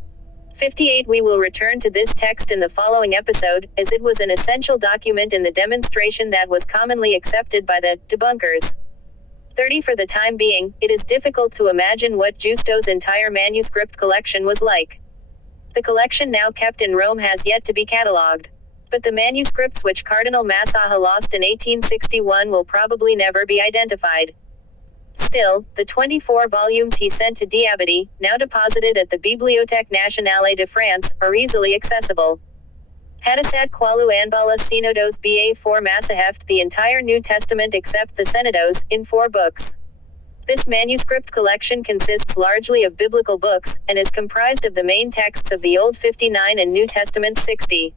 58 We will return to this text in the following episode, as it was an essential document in the demonstration that was commonly accepted by the debunkers. 30 For the time being, it is difficult to imagine what Justo's entire manuscript collection was like. The collection now kept in Rome has yet to be catalogued. But the manuscripts which Cardinal Massaha lost in 1861 will probably never be identified. Still, the 24 volumes he sent to Diabity, now deposited at the Bibliothèque Nationale de France, are easily accessible. Hadasat Qualu Anbala Synodos Ba 4 Massaheft the entire New Testament except the Synodos, in 4 books. This manuscript collection consists largely of biblical books, and is comprised of the main texts of the Old 59 and New Testament 60.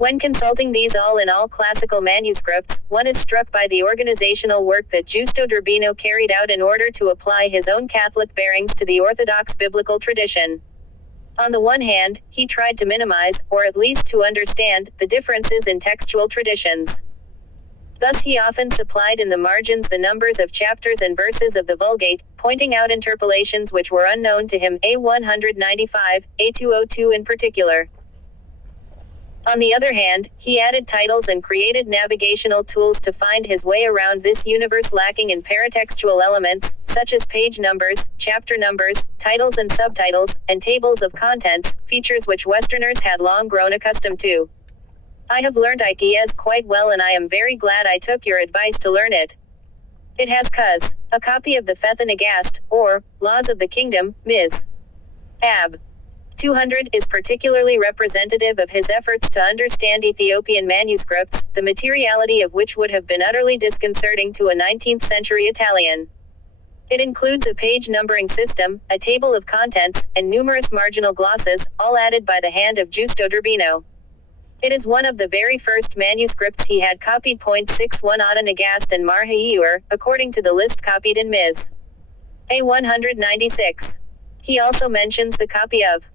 When consulting these all-in-all classical manuscripts, one is struck by the organizational work that Justo Durbino carried out in order to apply his own Catholic bearings to the Orthodox biblical tradition. On the one hand, he tried to minimize, or at least to understand, the differences in textual traditions. Thus he often supplied in the margins the numbers of chapters and verses of the Vulgate, pointing out interpolations which were unknown to him, A195, A202 in particular. On the other hand, he added titles and created navigational tools to find his way around this universe lacking in paratextual elements, such as page numbers, chapter numbers, titles and subtitles, and tables of contents, features which Westerners had long grown accustomed to. I have learned IKEAs quite well and I am very glad I took your advice to learn it. It has cuz. A copy of the Fethanagast, or, Laws of the Kingdom, Ms. Ab. 200 is particularly representative of his efforts to understand Ethiopian manuscripts, the materiality of which would have been utterly disconcerting to a 19th century Italian. It includes a page numbering system, a table of contents, and numerous marginal glosses, all added by the hand of Giusto d'Urbino. It is one of the very first manuscripts he had copied. 61 Ada Nagast and Marhaiur, according to the list copied in Ms. A 196. He also mentions the copy of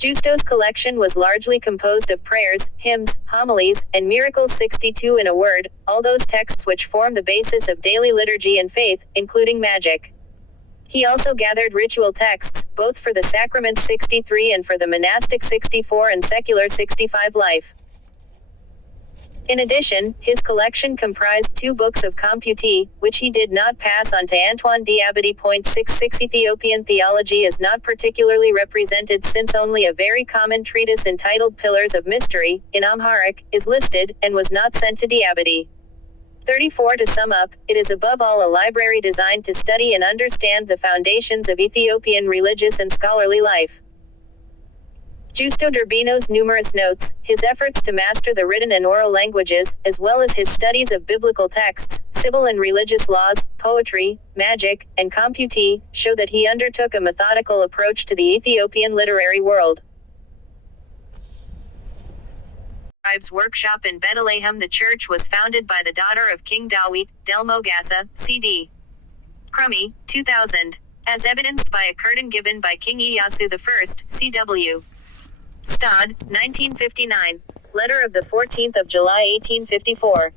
Giusto's collection was largely composed of prayers, hymns, homilies, and miracles. 62 In a word, all those texts which form the basis of daily liturgy and faith, including magic. He also gathered ritual texts, both for the sacraments 63 and for the monastic 64 and secular 65 life. In addition, his collection comprised 2 books of computee, which he did not pass on to Antoine Diabity. 66 Ethiopian theology is not particularly represented since only a very common treatise entitled Pillars of Mystery, in Amharic, is listed, and was not sent to Diabity. 34 To sum up, it is above all a library designed to study and understand the foundations of Ethiopian religious and scholarly life. Giusto d'Urbino's numerous notes, his efforts to master the written and oral languages, as well as his studies of biblical texts, civil and religious laws, poetry, magic, and computee, show that he undertook a methodical approach to the Ethiopian literary world. Scribes workshop in Bethlehem. The church was founded by the daughter of King Dawit, Del Mogassa, C.D. Crummy, 2000. As evidenced by a curtain given by King Iyasu I, C.W. Stad, 1959. Letter of the 14th of July 1854.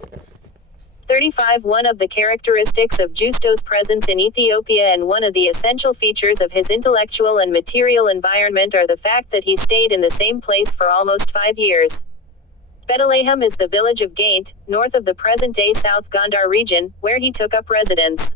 35 One of the characteristics of Giusto's presence in Ethiopia and one of the essential features of his intellectual and material environment are the fact that he stayed in the same place for almost 5 years. Bethlehem is the village of Gaint, north of the present-day South Gondar region, where he took up residence.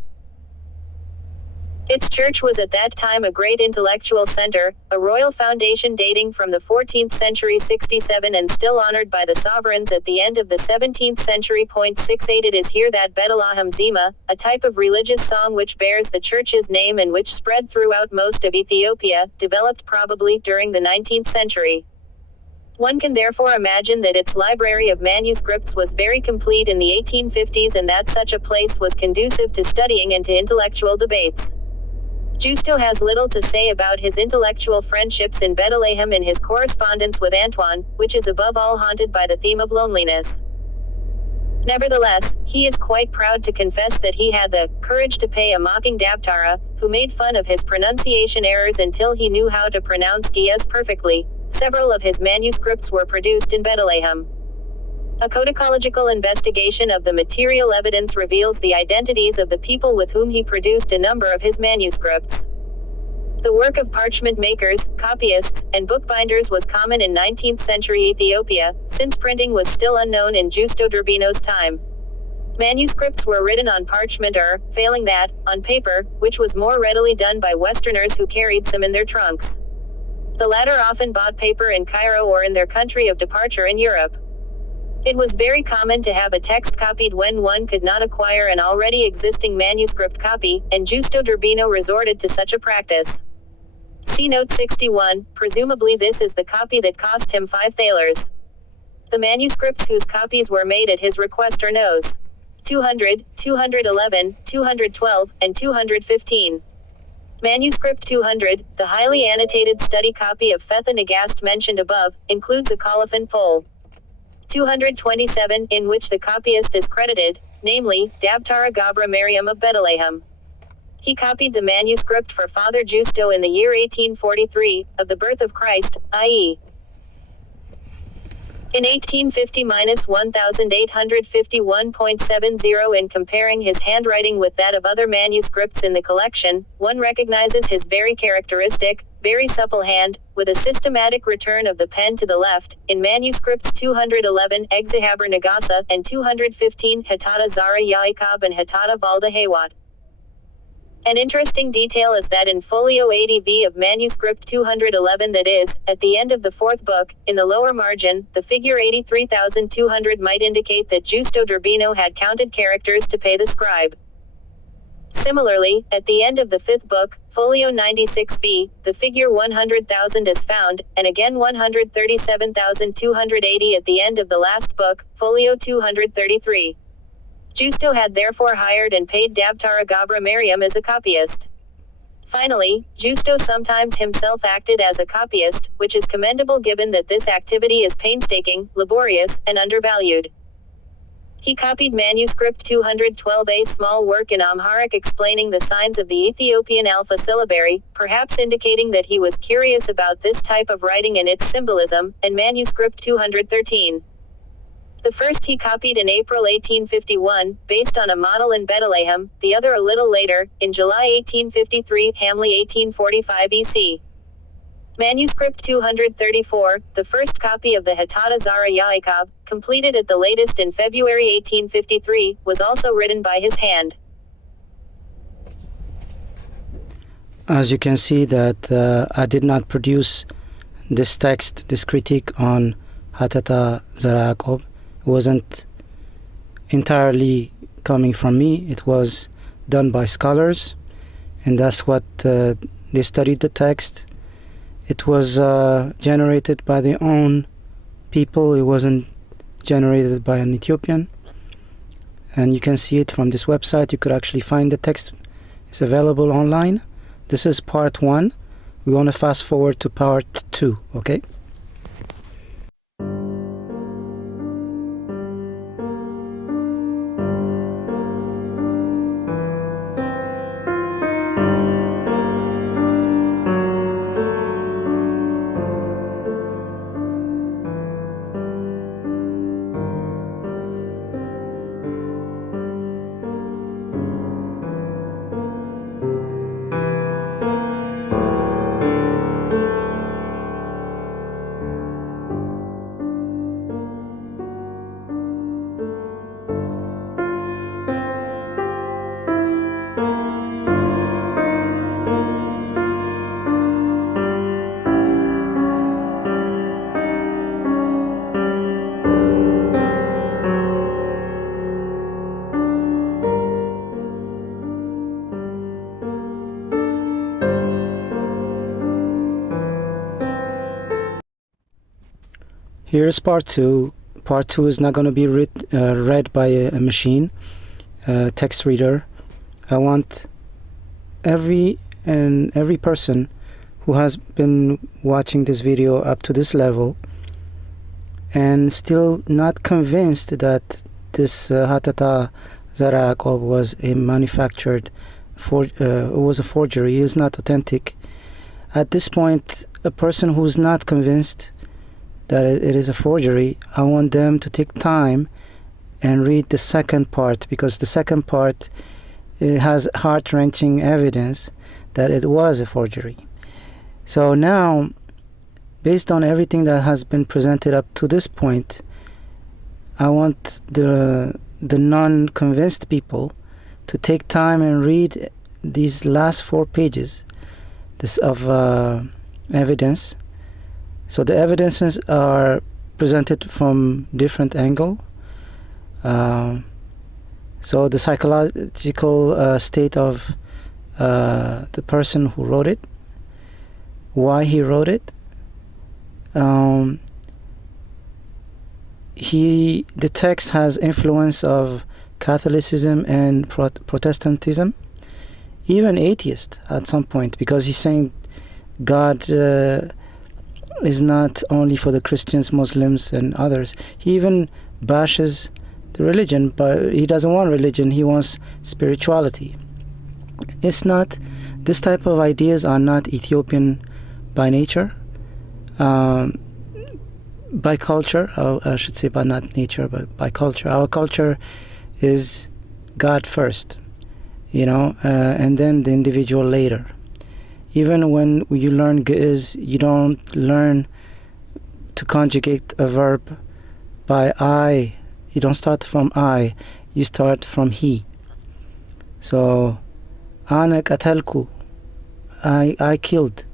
Its church was at that time a great intellectual center, a royal foundation dating from the 14th century 67 and still honored by the sovereigns at the end of the 17th century. 68 It is here that Bethlehem Zima, a type of religious song which bears the church's name and which spread throughout most of Ethiopia, developed probably during the 19th century. One can therefore imagine that its library of manuscripts was very complete in the 1850s and that such a place was conducive to studying and to intellectual debates. Giusto has little to say about his intellectual friendships in Bethlehem in his correspondence with Antoine, which is above all haunted by the theme of loneliness. Nevertheless, he is quite proud to confess that he had the courage to pay a mocking Dabtara, who made fun of his pronunciation errors until he knew how to pronounce Gies perfectly. Several of his manuscripts were produced in Bethlehem. A codicological investigation of the material evidence reveals the identities of the people with whom he produced a number of his manuscripts. The work of parchment makers, copyists, and bookbinders was common in 19th century Ethiopia, since printing was still unknown in Giusto d'Urbino's time. Manuscripts were written on parchment or, failing that, on paper, which was more readily done by Westerners who carried some in their trunks. The latter often bought paper in Cairo or in their country of departure in Europe. It was very common to have a text copied when one could not acquire an already existing manuscript copy, and Giusto d'Urbino resorted to such a practice. See note 61, presumably this is the copy that cost him 5 thalers. The manuscripts whose copies were made at his request are nos. 200, 211, 212, and 215. Manuscript 200, the highly annotated study copy of Fethanagast mentioned above, includes a colophon full. 227, in which the copyist is credited, namely, Dabtara Gabra Mariam of Bethlehem. He copied the manuscript for Father Giusto in the year 1843, of the birth of Christ, i.e. In 1850-1851.70, in comparing his handwriting with that of other manuscripts in the collection, one recognizes his very characteristic, very supple hand, with a systematic return of the pen to the left, in manuscripts 211 Exahaber Nagasa and 215 Hatata Zara Yacob and Hatata Valda Haywat. An interesting detail is that in folio 80V of manuscript 211, that is, at the end of the fourth book, in the lower margin, the figure 83,200 might indicate that Giusto d'Urbino had counted characters to pay the scribe. Similarly, at the end of the fifth book, folio 96V, the figure 100,000 is found, and again 137,280 at the end of the last book, folio 233. Giusto had therefore hired and paid Dabtara Gabra Mariam as a copyist. Finally, Giusto sometimes himself acted as a copyist, which is commendable given that this activity is painstaking, laborious, and undervalued. He copied manuscript 212, a small work in Amharic explaining the signs of the Ethiopian alpha syllabary, perhaps indicating that he was curious about this type of writing and its symbolism, and manuscript 213. The first he copied in April 1851, based on a model in Bethlehem, the other a little later, in July 1853, Hamley 1845 EC. Manuscript 234, the first copy of the Hatata Zara Yacob, completed at the latest in February 1853, was also written by his hand. As you can see that I did not produce this text, this critique on Hatata Zara Yacob. It wasn't entirely coming from me. It was done by scholars, and that's what they studied the text. It was generated by their own people. It wasn't generated by an Ethiopian, and you can see it from this website. You could actually find the text. It's available online. This is part 1. We want to fast forward to part 2, okay? Here's part 2. Part 2 is not going to be read by a machine, text reader. I want every person who has been watching this video up to this level and still not convinced that this Hatata Zara Yacob was a manufactured, was a forgery, is not authentic. At this point, a person who's not convinced that it is a forgery, I want them to take time and read the second part, because the second part, it has heart-wrenching evidence that it was a forgery. So now, based on everything that has been presented up to this point, I want the non-convinced people to take time and read these last 4 pages of evidence. So the evidences are presented from different angle. So the psychological state of the person who wrote it, why he wrote it. The text has influence of Catholicism and Protestantism, even atheist at some point, because he's saying God is not only for the Christians, Muslims, and others. He even bashes the religion, but he doesn't want religion, he wants spirituality. It's not, this type of ideas are not Ethiopian by nature. by culture, I should say by not nature, but by culture. Our culture is God first, and then the individual later. Even when you learn Ge'ez, you don't learn to conjugate a verb by I. You don't start from I, you start from he. So, Ana qatalku, I killed.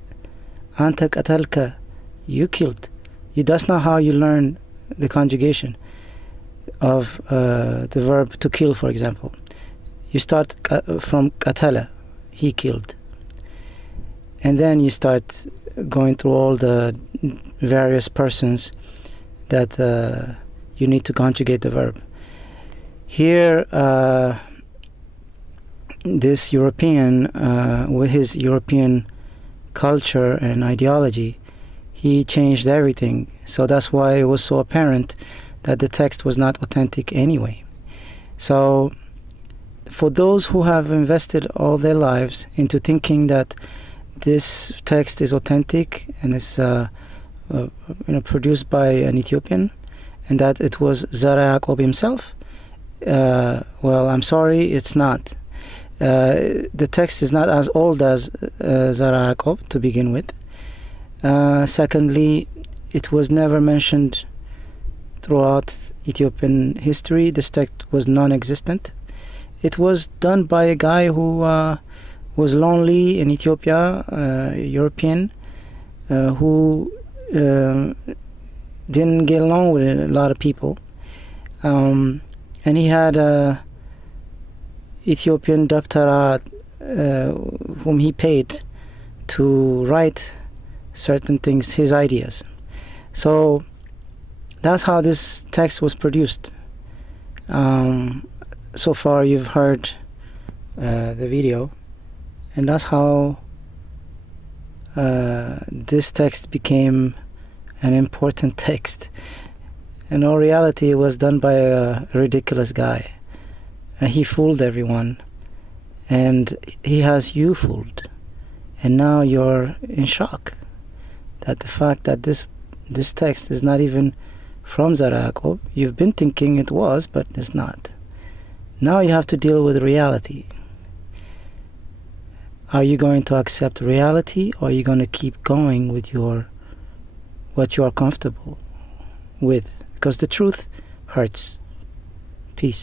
Anta qatalka, you killed. That's not how you learn the conjugation of the verb to kill, for example. You start from qatala, he killed. And then you start going through all the various persons that you need to conjugate the verb. Here, this European, with his European culture and ideology, he changed everything. So that's why it was so apparent that the text was not authentic anyway. So for those who have invested all their lives into thinking that this text is authentic and is produced by an Ethiopian, and that it was Zara Yacob himself, well, I'm sorry, it's not. The text is not as old as Zara Yacob to begin with. Secondly, it was never mentioned throughout Ethiopian history. This text was non-existent. It was done by a guy who was lonely in Ethiopia, European, who didn't get along with a lot of people. And he had a Ethiopian Daftara whom he paid to write certain things, his ideas. So that's how this text was produced. So far you've heard the video, and that's how this text became an important text. In all reality, it was done by a ridiculous guy. And he fooled everyone, and he has you fooled. And now you're in shock that the fact that this text is not even from Zara Yacob. You've been thinking it was, but it's not. Now you have to deal with reality. Are you going to accept reality, or are you going to keep going with what you are comfortable with? Because the truth hurts. Peace.